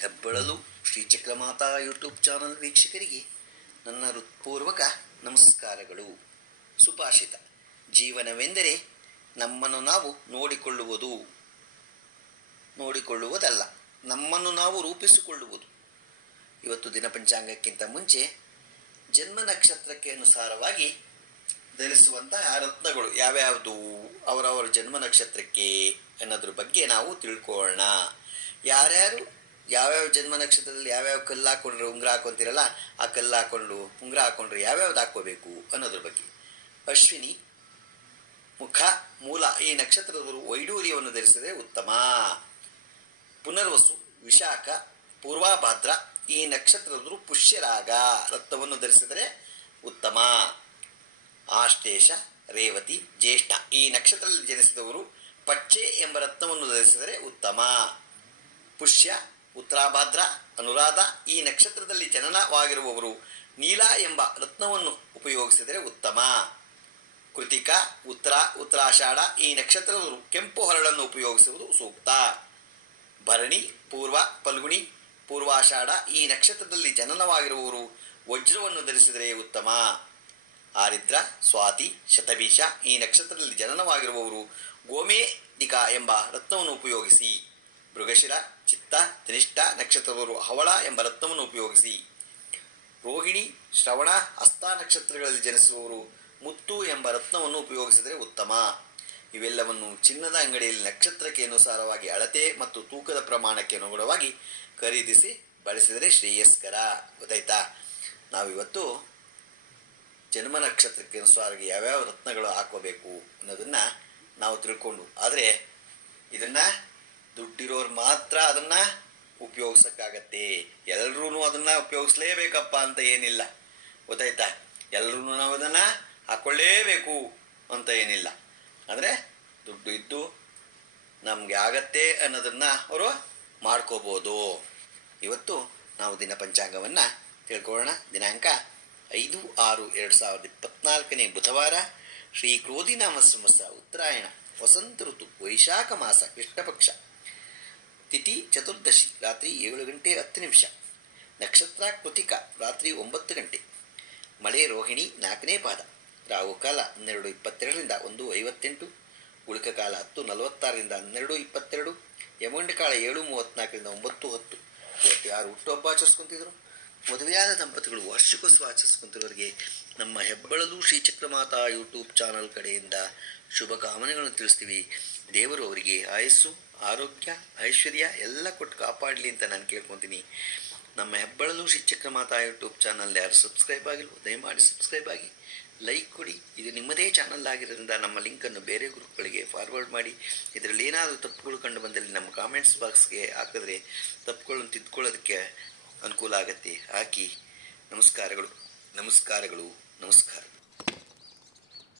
ಹೆಬ್ಬಳಲು ಶ್ರೀಚಕ್ರಮಾತಾ YouTube channel ವೀಕ್ಷಕರಿಗೆ ನನ್ನ ಹೃತ್ಪೂರ್ವಕ ನಮಸ್ಕಾರಗಳು. ಸುಭಾಷಿತ: ಜೀವನವೆಂದರೆ ನಮ್ಮನ್ನು ನಾವು ನೋಡಿಕೊಳ್ಳುವುದಲ್ಲ, ನಮ್ಮನ್ನು ನಾವು ರೂಪಿಸಿಕೊಳ್ಳುವುದು. ಇವತ್ತು ದಿನ ಪಂಚಾಂಗಕ್ಕಿಂತ ಮುಂಚೆ ಜನ್ಮ ನಕ್ಷತ್ರಕ್ಕೆ ಅನುಸಾರವಾಗಿ ಧರಿಸುವಂತಹ ರತ್ನಗಳು ಯಾವ್ಯಾವುದು, ಅವರವರ ಜನ್ಮ ನಕ್ಷತ್ರಕ್ಕೆ ಅನ್ನೋದ್ರ ಬಗ್ಗೆ ನಾವು ತಿಳ್ಕೊಳ್ಳೋಣ. ಯಾರ್ಯಾರು ಯಾವ್ಯಾವ ಜನ್ಮ ನಕ್ಷತ್ರದಲ್ಲಿ ಯಾವ್ಯಾವ ಕಲ್ಲು ಹಾಕೊಂಡ್ರೆ ಉಂಗುರ ಹಾಕೊತಿರಲ್ಲ, ಆ ಕಲ್ಲು ಹಾಕೊಂಡು ಉಂಗುರ ಹಾಕೊಂಡ್ರೆ ಯಾವ್ಯಾವ್ದು ಹಾಕ್ಕೋಬೇಕು ಅನ್ನೋದ್ರ ಬಗ್ಗೆ. ಅಶ್ವಿನಿ, ಮುಖ, ಮೂಲ ಈ ನಕ್ಷತ್ರದವರು ವೈಡೂರ್ಯವನ್ನು ಧರಿಸಿದರೆ ಉತ್ತಮ. ಪುನರ್ವಸು, ವಿಶಾಖ, ಪೂರ್ವಾಭಾದ್ರ ಈ ನಕ್ಷತ್ರದವರು ಪುಷ್ಯರಾಗ ರತ್ನವನ್ನು ಧರಿಸಿದರೆ ಉತ್ತಮ. ಆಶ್ಲೇಷ, ರೇವತಿ, ಜ್ಯೇಷ್ಠ ಈ ನಕ್ಷತ್ರದಲ್ಲಿ ಜನಿಸಿದವರು ಪಚ್ಚೆ ಎಂಬ ರತ್ನವನ್ನು ಧರಿಸಿದರೆ ಉತ್ತಮ. ಪುಷ್ಯ, ಉತ್ತರಾಭಾದ್ರ, ಅನುರಾಧ ಈ ನಕ್ಷತ್ರದಲ್ಲಿ ಜನನವಾಗಿರುವವರು ನೀಲ ಎಂಬ ರತ್ನವನ್ನು ಉಪಯೋಗಿಸಿದರೆ ಉತ್ತಮ. ಕೃತಿಕ, ಉತ್ತರಾಷಾಢ ಈ ನಕ್ಷತ್ರದವರು ಕೆಂಪು ಹರಳನ್ನು ಉಪಯೋಗಿಸುವುದು ಸೂಕ್ತ. ಭರಣಿ, ಪೂರ್ವ, ಫಲ್ಗುಣಿ, ಪೂರ್ವಾಷಾಢ ಈ ನಕ್ಷತ್ರದಲ್ಲಿ ಜನನವಾಗಿರುವವರು ವಜ್ರವನ್ನು ಧರಿಸಿದರೆ ಉತ್ತಮ. ಆರಿದ್ರ, ಸ್ವಾತಿ, ಶತಭೀಷ ಈ ನಕ್ಷತ್ರದಲ್ಲಿ ಜನನವಾಗಿರುವವರು ಗೋಮೇಧಿಕ ಎಂಬ ರತ್ನವನ್ನು ಉಪಯೋಗಿಸಿ. ಮೃಗಶಿರ, ಚಿತ್ತ, ಧನಿಷ್ಠ ನಕ್ಷತ್ರದವರು ಹವಳ ಎಂಬ ರತ್ನವನ್ನು ಉಪಯೋಗಿಸಿ. ರೋಹಿಣಿ, ಶ್ರವಣ, ಹಸ್ತ ನಕ್ಷತ್ರಗಳಲ್ಲಿ ಜನಿಸುವವರು ಮುತ್ತು ಎಂಬ ರತ್ನವನ್ನು ಉಪಯೋಗಿಸಿದರೆ ಉತ್ತಮ. ಇವೆಲ್ಲವನ್ನು ಚಿನ್ನದ ಅಂಗಡಿಯಲ್ಲಿ ನಕ್ಷತ್ರಕ್ಕೆ ಅನುಸಾರವಾಗಿ ಅಳತೆ ಮತ್ತು ತೂಕದ ಪ್ರಮಾಣಕ್ಕೆ ಅನುಗುಣವಾಗಿ ಖರೀದಿಸಿ ಬಳಸಿದರೆ ಶ್ರೇಯಸ್ಕರ. ಗೊತ್ತಾಯ್ತಾ? ನಾವಿವತ್ತು ಜನ್ಮ ನಕ್ಷತ್ರಕ್ಕೆ ಅನುಸಾರವಾಗಿ ಯಾವ್ಯಾವ ರತ್ನಗಳು ಹಾಕೋಬೇಕು ಅನ್ನೋದನ್ನು ನಾವು ತಿಳ್ಕೊಂಡು, ಆದರೆ ಇದನ್ನು ದುಡ್ಡಿರೋರು ಮಾತ್ರ ಅದನ್ನು ಉಪಯೋಗಿಸೋಕ್ಕಾಗತ್ತೆ. ಎಲ್ಲರೂ ಅದನ್ನು ಉಪಯೋಗಿಸ್ಲೇಬೇಕಪ್ಪ ಅಂತ ಏನಿಲ್ಲ. ಗೊತ್ತಾಯ್ತಾ? ಎಲ್ಲರೂ ನಾವು ಅದನ್ನು ಹಾಕ್ಕೊಳ್ಳೇಬೇಕು ಅಂತ ಏನಿಲ್ಲ. ಅಂದರೆ ದುಡ್ಡು ಇದ್ದು ನಮಗೆ ಆಗತ್ತೆ ಅನ್ನೋದನ್ನು ಅವರು ಮಾಡ್ಕೋಬೋದು. ಇವತ್ತು ನಾವು ದಿನ ಪಂಚಾಂಗವನ್ನು ತಿಳ್ಕೊಳ್ಳೋಣ. ದಿನಾಂಕ 5/6/2024 ಬುಧವಾರ, ಶ್ರೀ ಕ್ರೋಧಿನಾಮ ಸಂವತ್ಸರ, ಉತ್ತರಾಯಣ, ವಸಂತ ಋತು, ವೈಶಾಖ ಮಾಸ, ಕೃಷ್ಣಪಕ್ಷ, ತಿಥಿ ಚತುರ್ದಶಿ, ರಾತ್ರಿ 7:10. ನಕ್ಷತ್ರ ಕೃತಿಕ, ರಾತ್ರಿ 9 ಮಳೆ ರೋಹಿಣಿ 4ನೇ ಪಾದ. ರಾಹುಕಾಲ 12:22 1:58. ಉಳಿಕ ಕಾಲ 10:46 12:22. ಯಮಗಂಡ ಕಾಲ 7:34 9:10. ಇವತ್ತು ಯಾರು ಹುಟ್ಟುಹಬ್ಬ ಆಚರಿಸ್ಕೊಂತಿದ್ರು, ಮದುವೆಯಾದ ದಂಪತಿಗಳು ವಾರ್ಷಿಕೋತ್ಸವ ಆಚರಿಸ್ಕೊಂತಿರೋರಿಗೆ ನಮ್ಮ ಹೆಬ್ಬಳಲು ಶ್ರೀಚಕ್ರಮಾತಾ ಯೂಟ್ಯೂಬ್ ಚಾನಲ್ ಕಡೆಯಿಂದ ಶುಭ ಕಾಮನೆಗಳನ್ನು ತಿಳಿಸ್ತೀವಿ. ದೇವರು ಅವರಿಗೆ ಆಯಸ್ಸು, ಆರೋಗ್ಯ, ಐಶ್ವರ್ಯ ಎಲ್ಲ ಕೊಟ್ಟು ಕಾಪಾಡಲಿ ಅಂತ ನಾನು ಕೇಳ್ಕೊತೀನಿ. ನಮ್ಮ ಹೆಬ್ಬಳಲು ಶ್ರೀಚಕ್ರಮಾತಾ ಯೂಟ್ಯೂಬ್ ಚಾನಲ್ ಯಾರು ಸಬ್ಸ್ಕ್ರೈಬ್ ಆಗಿಲ್ವೋ ದಯಮಾಡಿ ಸಬ್ಸ್ಕ್ರೈಬ್ ಆಗಿ, ಲೈಕ್ ಕೊಡಿ. ಇದು ನಿಮ್ಮದೇ ಚಾನಲ್ ಆಗಿರೋದ್ರಿಂದ ನಮ್ಮ ಲಿಂಕನ್ನು ಬೇರೆ ಗ್ರೂಪ್ಗಳಿಗೆ ಫಾರ್ವರ್ಡ್ ಮಾಡಿ. ಇದರಲ್ಲಿ ಏನಾದರೂ ತಪ್ಪುಗಳು ಕಂಡು ಬಂದಲ್ಲಿ ನಮ್ಮ ಕಾಮೆಂಟ್ಸ್ ಬಾಕ್ಸ್ಗೆ ಹಾಕಿದ್ರೆ ತಪ್ಪುಗಳನ್ನು ತಿದ್ಕೊಳ್ಳೋದಕ್ಕೆ ಅನುಕೂಲ ಆಗುತ್ತೆ. ಹಾಕಿ. ನಮಸ್ಕಾರಗಳು.